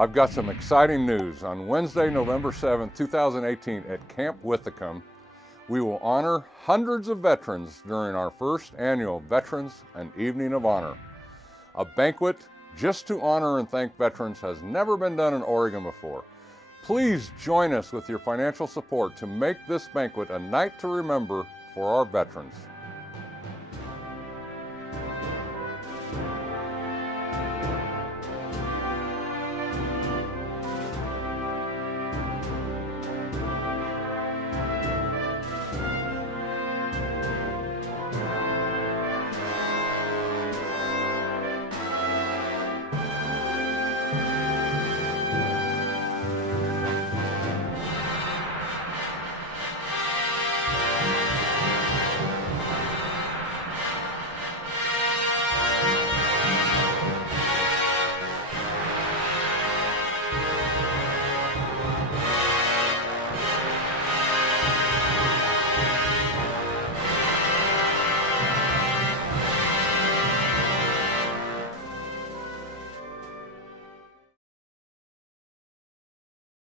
I've got some exciting news. On Wednesday, November 7th, 2018 at Camp Withycombe, we will honor hundreds of veterans during our first annual Veterans and Evening of Honor. A banquet just to honor and thank veterans has never been done in Oregon before. Please join us with your financial support to make this banquet a night to remember for our veterans.